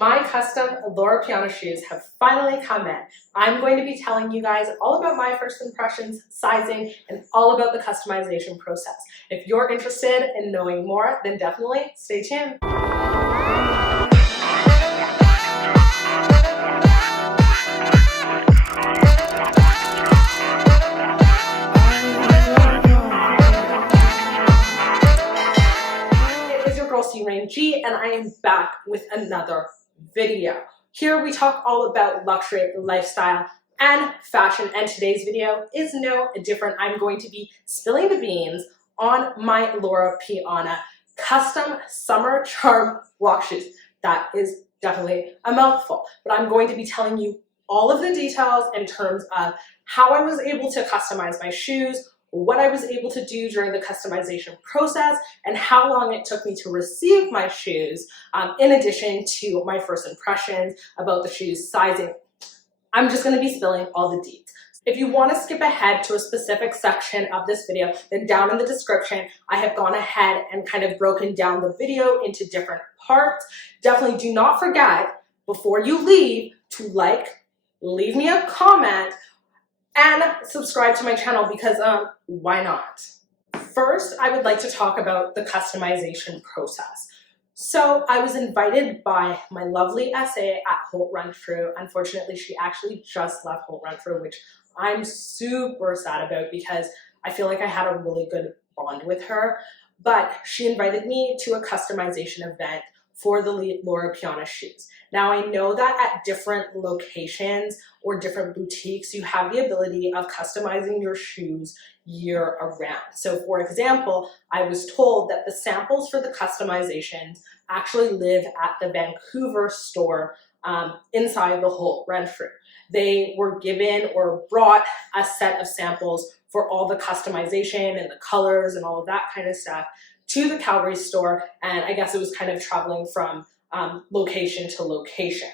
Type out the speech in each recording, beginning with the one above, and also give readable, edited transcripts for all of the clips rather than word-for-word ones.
My custom Loro Piana shoes have finally come in. I'm going to be telling you guys all about my first impressions, sizing, and all about the customization process. If you're interested in knowing more, then definitely stay tuned. It is your girl CRayneG, and I am back with another video. Here we talk all about luxury, lifestyle, and fashion, and today's video is no different. I'm going to be spilling the beans on my Loro Piana custom summer charm walk shoes. That is definitely a mouthful, but I'm going to be telling you all of the details in terms of how I was able to customize my shoes, what I was able to do during the customization process, and how long it took me to receive my shoes, in addition to my first impressions about the shoes, sizing. I'm just going to be spilling all the deets. If you want to skip ahead to a specific section of this video, then down in the description, I have gone ahead and kind of broken down the video into different parts. Definitely do not forget, before you leave, to leave me a comment, and subscribe to my channel because why not? First, I would like to talk about the customization process. So I was invited by my lovely SA at Holt Renfrew. Unfortunately, she actually just left Holt Renfrew, which I'm super sad about because I feel like I had a really good bond with her. But she invited me to a customization event for the Loro Piana shoes. Now I know that at different locations or different boutiques, you have the ability of customizing your shoes year around. So for example, I was told that the samples for the customizations actually live at the Vancouver store inside the Holt Renfrew. They were given or brought a set of samples for all the customization and the colors and all of that kind of stuff to the Calgary store, and I guess it was kind of traveling from location to location.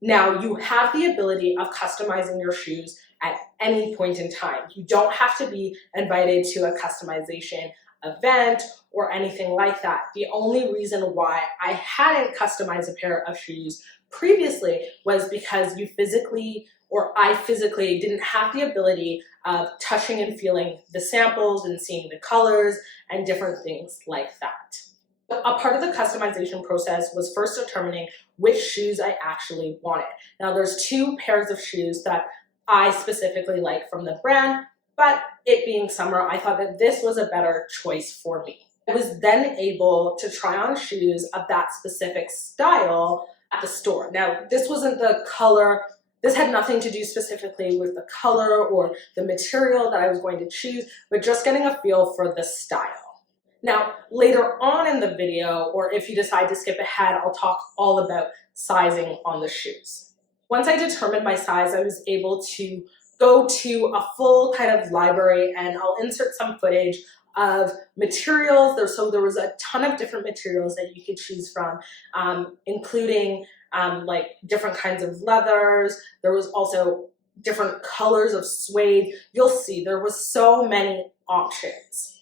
Now, you have the ability of customizing your shoes at any point in time. You don't have to be invited to a customization event or anything like that. The only reason why I hadn't customized a pair of shoes previously was because I physically didn't have the ability of touching and feeling the samples and seeing the colors and different things like that. A part of the customization process was first determining which shoes I actually wanted. Now there's two pairs of shoes that I specifically like from the brand, but it being summer, I thought that this was a better choice for me. I was then able to try on shoes of that specific style at the store. Now this wasn't the color. This had nothing to do specifically with the color or the material that I was going to choose, but just getting a feel for the style. Now, later on in the video, or if you decide to skip ahead, I'll talk all about sizing on the shoes. Once I determined my size, I was able to go to a full kind of library, and I'll insert some footage of materials. So there was a ton of different materials that you could choose from, including like different kinds of leathers. There was also different colors of suede. You'll see there was so many options.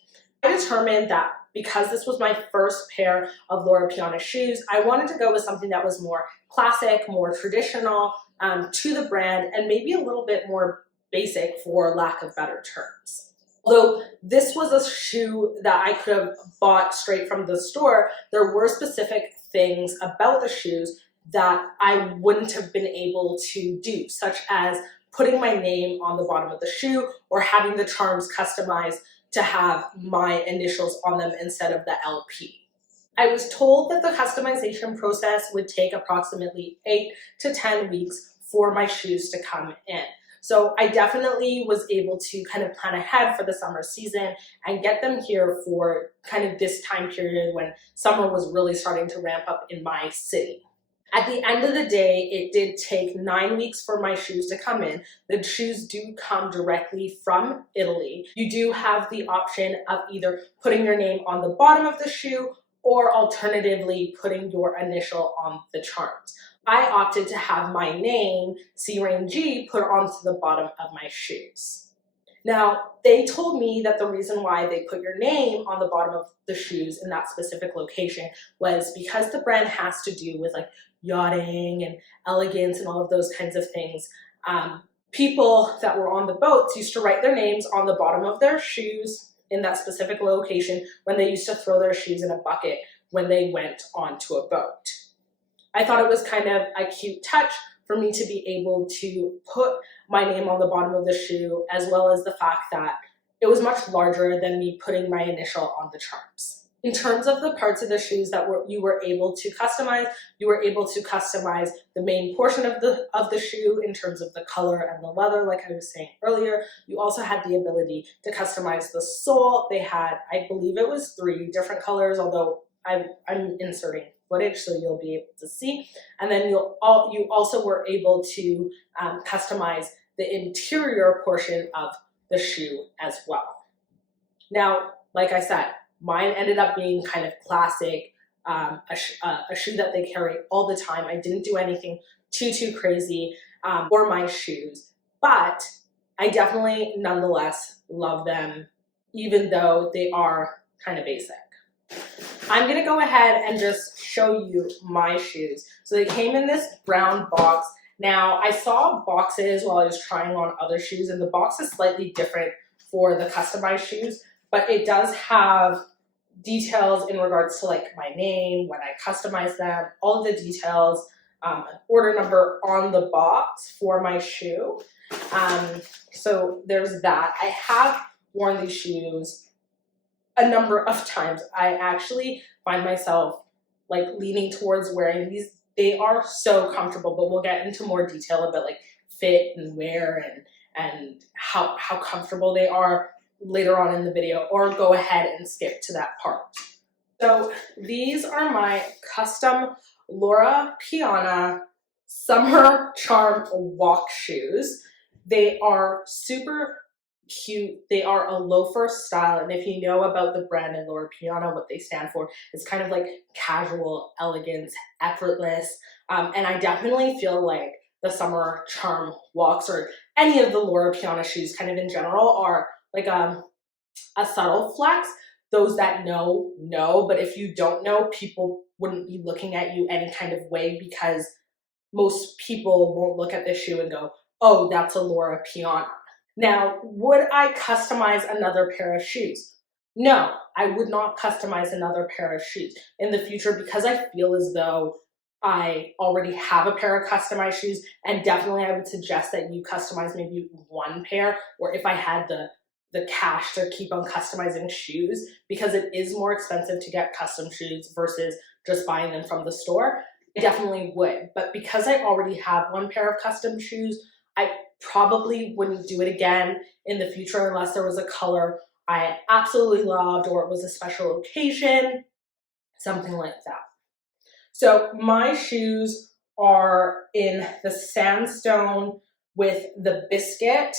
I determined that because this was my first pair of Loro Piana shoes, I wanted to go with something that was more classic, more traditional to the brand, and maybe a little bit more basic for lack of better terms. Although this was a shoe that I could have bought straight from the store, there were specific things about the shoes that I wouldn't have been able to do, such as putting my name on the bottom of the shoe or having the charms customized to have my initials on them instead of the LP. I was told that the customization process would take approximately 8 to 10 weeks for my shoes to come in. So I definitely was able to kind of plan ahead for the summer season and get them here for kind of this time period when summer was really starting to ramp up in my city. At the end of the day, it did take 9 weeks for my shoes to come in. The shoes do come directly from Italy. You do have the option of either putting your name on the bottom of the shoe or alternatively putting your initial on the charms. I opted to have my name, CRayneG, put onto the bottom of my shoes. Now, they told me that the reason why they put your name on the bottom of the shoes in that specific location was because the brand has to do with like yachting and elegance and all of those kinds of things, people that were on the boats used to write their names on the bottom of their shoes in that specific location when they used to throw their shoes in a bucket when they went onto a boat. I thought it was kind of a cute touch for me to be able to put my name on the bottom of the shoe, as well as the fact that it was much larger than me putting my initial on the charms. In terms of the parts of the shoes that you were able to customize, you were able to customize the main portion of the shoe in terms of the color and the leather, like I was saying earlier. You also had the ability to customize the sole. They had, I believe it was 3 different colors, although I'm inserting footage so you'll be able to see. And then you also were able to customize the interior portion of the shoe as well. Now, like I said, mine ended up being kind of classic, a shoe that they carry all the time. I didn't do anything too crazy for my shoes, but I definitely nonetheless love them, even though they are kind of basic. I'm gonna go ahead and just show you my shoes. So they came in this brown box. Now, I saw boxes while I was trying on other shoes, and the box is slightly different for the customized shoes, but it does have details in regards to like my name, when I customize them, all of the details, an order number on the box for my shoe. So there's that. I have worn these shoes a number of times. I actually find myself like leaning towards wearing these. They are so comfortable, but we'll get into more detail about like fit and wear and how comfortable they are later on in the video, or go ahead and skip to that part. So these are my custom Loro Piana summer charm walk shoes. They are super cute. They are a loafer style, and if you know about the brand and Loro Piana, what they stand for, it's kind of like casual, elegance, effortless, and I definitely feel like the summer charm walks, or any of the Loro Piana shoes kind of in general, are like a subtle flex. Those that know, but if you don't know, people wouldn't be looking at you any kind of way, because most people won't look at this shoe and go, oh, that's a Loro Piana. Now, would I customize another pair of shoes? No, I would not customize another pair of shoes in the future, because I feel as though I already have a pair of customized shoes, and definitely I would suggest that you customize maybe one pair, or if I had the cash to keep on customizing shoes, because it is more expensive to get custom shoes versus just buying them from the store. I definitely would, but because I already have one pair of custom shoes, I probably wouldn't do it again in the future unless there was a color I absolutely loved, or it was a special occasion, something like that. So my shoes are in the sandstone with the biscuit.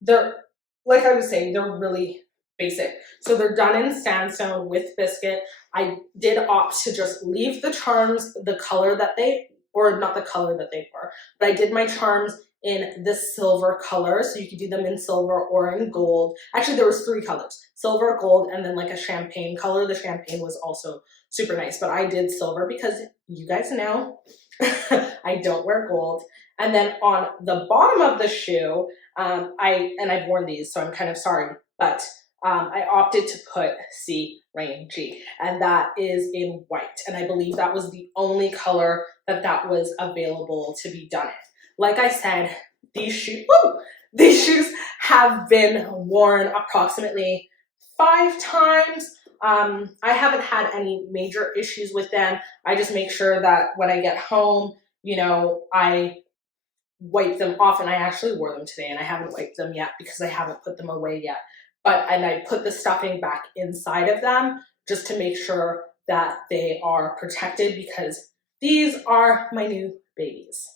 They're, like I was saying, they're really basic. So they're done in sandstone with biscuit. I did opt to just leave the charms the color that they, or not the color that they were, but I did my charms in the silver color. So you could do them in silver or in gold. Actually, there was 3 colors: silver, gold, and then like a champagne color. The champagne was also super nice, but I did silver because you guys know I don't wear gold. And then on the bottom of the shoe, I've worn these, so I'm kind of sorry, but I opted to put CRayneG, and that is in white. And I believe that was the only color that was available to be done in. Like I said, these shoes have been worn approximately 5 times. I haven't had any major issues with them. I just make sure that when I get home, you know, I wipe them off, and I actually wore them today and I haven't wiped them yet because I haven't put them away yet. And I put the stuffing back inside of them just to make sure that they are protected, because these are my new babies.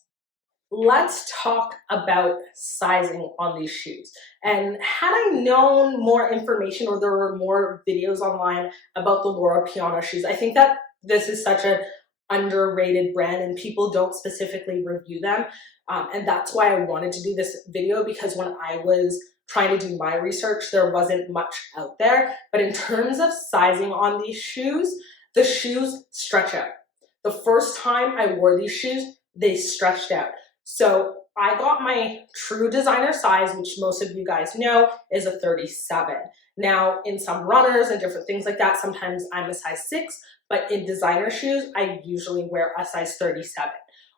Let's talk about sizing on these shoes. And had I known more information, or there were more videos online about the Loro Piana shoes, I think that this is such an underrated brand and people don't specifically review them. And that's why I wanted to do this video, because when I was trying to do my research, there wasn't much out there. But in terms of sizing on these shoes, the shoes stretch out. The first time I wore these shoes, they stretched out. So I got my true designer size, which most of you guys know is a 37. Now, in some runners and different things like that, sometimes I'm a size 6, but in designer shoes, I usually wear a size 37.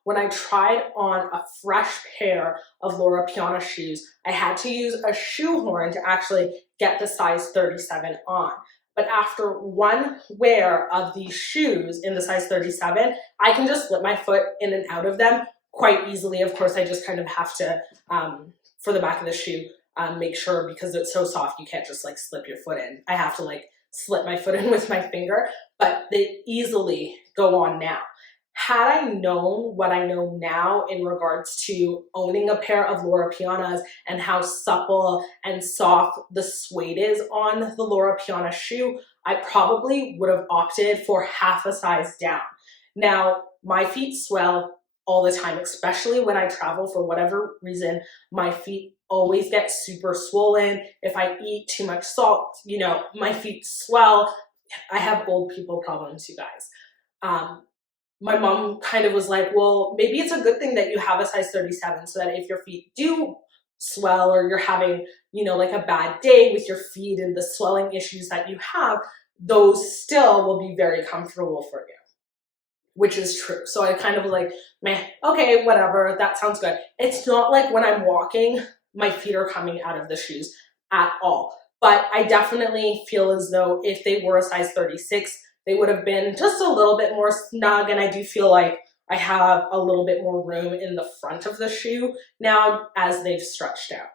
When I tried on a fresh pair of Loro Piana shoes, I had to use a shoehorn to actually get the size 37 on. But after one wear of these shoes in the size 37, I can just slip my foot in and out of them quite easily. Of course, I just kind of have to, for the back of the shoe, make sure, because it's so soft, you can't just like slip your foot in. I have to like slip my foot in with my finger, but they easily go on now. Had I known what I know now in regards to owning a pair of Loro Pianas and how supple and soft the suede is on the Loro Piana shoe, I probably would have opted for half a size down. Now, my feet swell all the time, especially when I travel. For whatever reason, my feet always get super swollen. If I eat too much salt, you know, my feet swell. I have old people problems, you guys. My mom kind of was like, well, maybe it's a good thing that you have a size 37 so that if your feet do swell or you're having, you know, like a bad day with your feet and the swelling issues that you have, those still will be very comfortable for you, which is true. So I kind of was like, meh, okay, whatever, that sounds good. It's not like when I'm walking, my feet are coming out of the shoes at all. But I definitely feel as though if they were a size 36, they would have been just a little bit more snug, and I do feel like I have a little bit more room in the front of the shoe now as they've stretched out.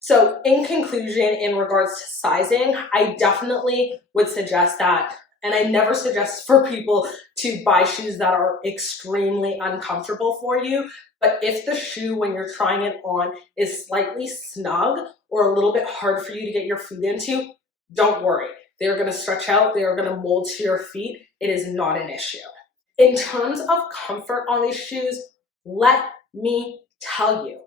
So in conclusion, in regards to sizing, I definitely would suggest that, and I never suggest for people to buy shoes that are extremely uncomfortable for you, but if the shoe, when you're trying it on, is slightly snug or a little bit hard for you to get your feet into, don't worry. They're gonna stretch out, they are gonna mold to your feet. It is not an issue. In terms of comfort on these shoes, let me tell you,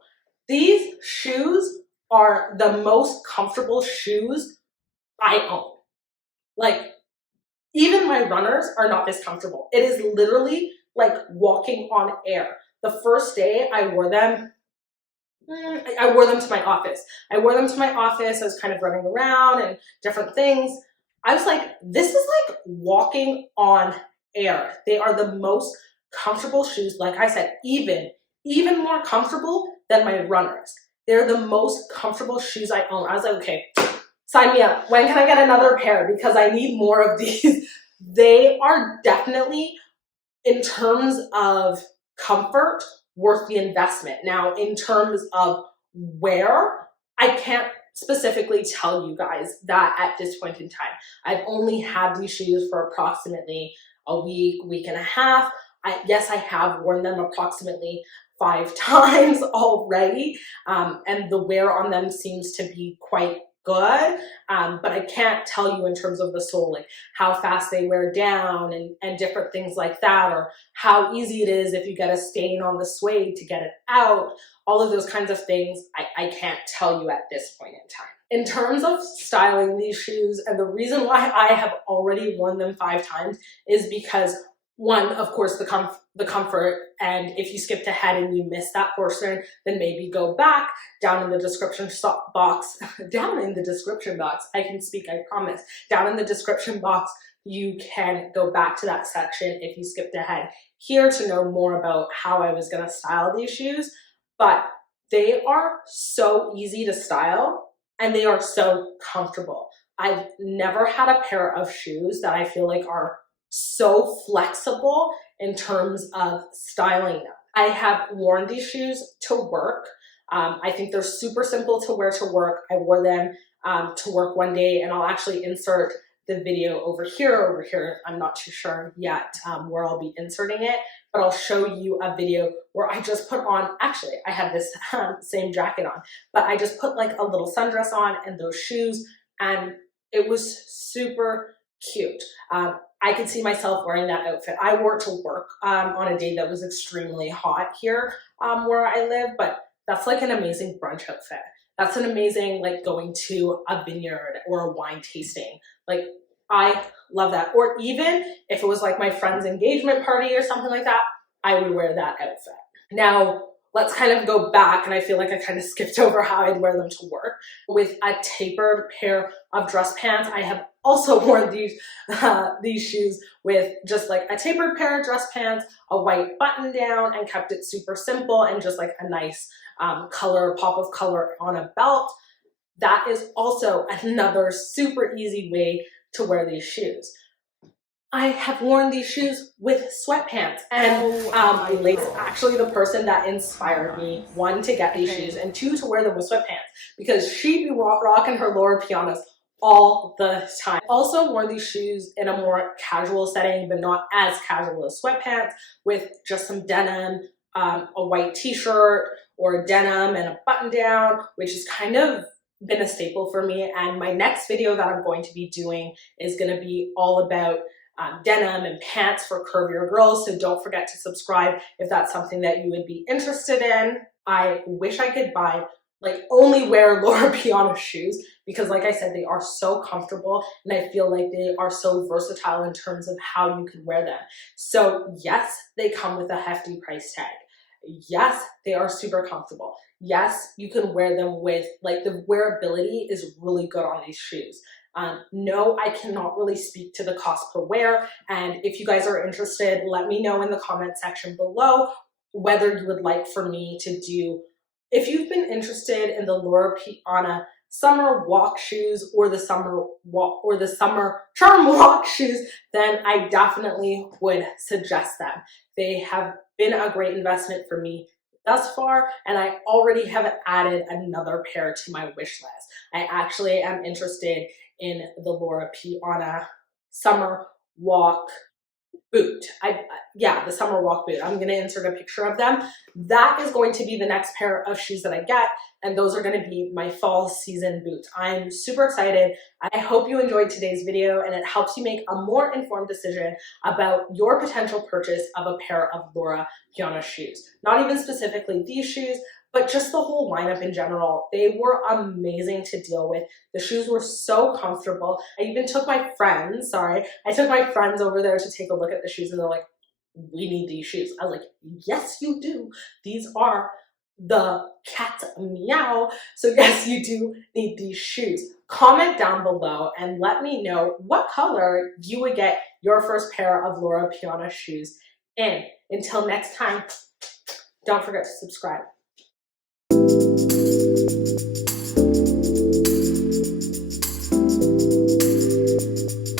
these shoes are the most comfortable shoes I own. Like, even my runners are not this comfortable. It is literally like walking on air. The first day I wore them to my office. I was kind of running around and different things. I was like, this is like walking on air. They are the most comfortable shoes. Like I said, even more comfortable than my runners. They're the most comfortable shoes I own. I was like, okay, sign me up. When can I get another pair? Because I need more of these. They are definitely, in terms of comfort, worth the investment. Now, in terms of wear, I can't specifically tell you guys that at this point in time. I've only had these shoes for approximately a week and a half. Yes, I have worn them approximately 5 times already, and the wear on them seems to be quite good, but I can't tell you in terms of the sole, like how fast they wear down and different things like that, or how easy it is if you get a stain on the suede to get it out. All of those kinds of things, I can't tell you at this point in time. In terms of styling these shoes, and the reason why I have already worn them 5 times is because, one, of course, the comfort, and if you skipped ahead and you missed that portion, then maybe go back down in the description box, I can speak, I promise. Down in the description box, you can go back to that section if you skipped ahead here to know more about how I was gonna style these shoes. But they are so easy to style and they are so comfortable. I've never had a pair of shoes that I feel like are so flexible in terms of styling them. I have worn these shoes to work. I think they're super simple to wear to work. I wore them to work one day, and I'll actually insert the video over here. I'm not too sure yet where I'll be inserting it, but I'll show you a video where I just put on, actually I had this same jacket on, but I just put like a little sundress on and those shoes, and it was super cute. I could see myself wearing that outfit. I wore it to work on a day that was extremely hot here where I live, but that's like an amazing brunch outfit. That's an amazing, like, going to a vineyard or a wine tasting. Like, I love that. Or even if it was like my friend's engagement party or something like that, I would wear that outfit. Now, let's kind of go back, and I feel like I kind of skipped over how I'd wear them to work. With a tapered pair of dress pants, I have also worn these shoes with just like a tapered pair of dress pants, a white button down, and kept it super simple and just like a nice pop of color on a belt. That is also another super easy way to wear these shoes. I have worn these shoes with sweatpants, and Lailli is actually the person that inspired me, one, to get these shoes, and two, to wear them with sweatpants, because she'd be rocking her Loro Pianas all the time. I also wore these shoes in a more casual setting, but not as casual as sweatpants, with just some denim, a white t-shirt, or denim and a button down, which has kind of been a staple for me. And my next video that I'm going to be doing is going to be all about denim and pants for curvier girls, so don't forget to subscribe if that's something that you would be interested in. I wish I could only wear Loro Piana shoes, because like I said, they are so comfortable and I feel like they are so versatile in terms of how you can wear them. So yes, they come with a hefty price tag. Yes, they are super comfortable. Yes, you can wear them with, the wearability is really good on these shoes. No, I cannot really speak to the cost per wear, and if you guys are interested, let me know in the comment section below whether you would like for me to do, if you've been interested in the Loro Piana summer walk shoes or the summer charm walk shoes, then I definitely would suggest them. They have been a great investment for me thus far, and I already have added another pair to my wish list. I actually am interested in the Loro Piana summer walk boot. The summer walk boot. I'm gonna insert a picture of them. That is going to be the next pair of shoes that I get, and those are gonna be my fall season boots. I'm super excited. I hope you enjoyed today's video and it helps you make a more informed decision about your potential purchase of a pair of Loro Piana shoes. Not even specifically these shoes, but just the whole lineup in general. They were amazing to deal with. The shoes were so comfortable. I even took my friends, over there to take a look at the shoes, and they're like, we need these shoes. I was like, yes, you do. These are the cat meow. So yes, you do need these shoes. Comment down below and let me know what color you would get your first pair of Loro Piana shoes in. Until next time, don't forget to subscribe.